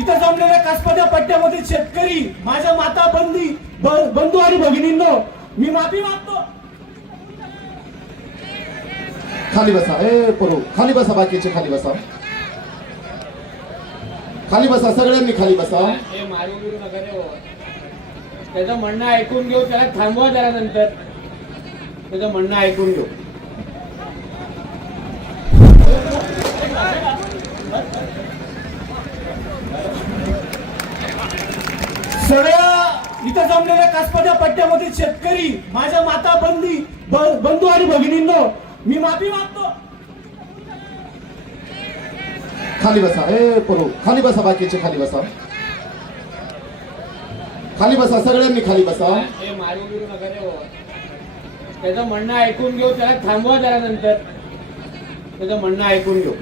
इथं जमलेल्या कासपद्या पट्ट्यामधील शेतकरी माझ्या माता बंदी बंधू आणि भगिनींनो मी माफी मागतो. खाली बसा. ए परू खाली बसा बाकीचे खाली बसा. खाली बसा सगळ्यांनी खाली बसा. हे नका रे हो. त्याचं म्हणणं ऐकून घेऊ त्याला थांबवा जरा नंतर. त्याचं म्हणणं ऐकून घेऊ. सगळ्या इथं जमलेल्या कासपद्या पट्ट्यामध्ये शेतकरी माझ्या माता बंदी बंधू आणि भगिनींनो मी माफी मागतो. खाली बसा. ए परो खाली बसा बाकीचे खाली बसा. खाली बसा सगळ्यांनी खाली बसा. हे त्याचं म्हणणं ऐकून घेऊ त्याला थांबवा जरा नंतर. त्याचं म्हणणं ऐकून घेऊ.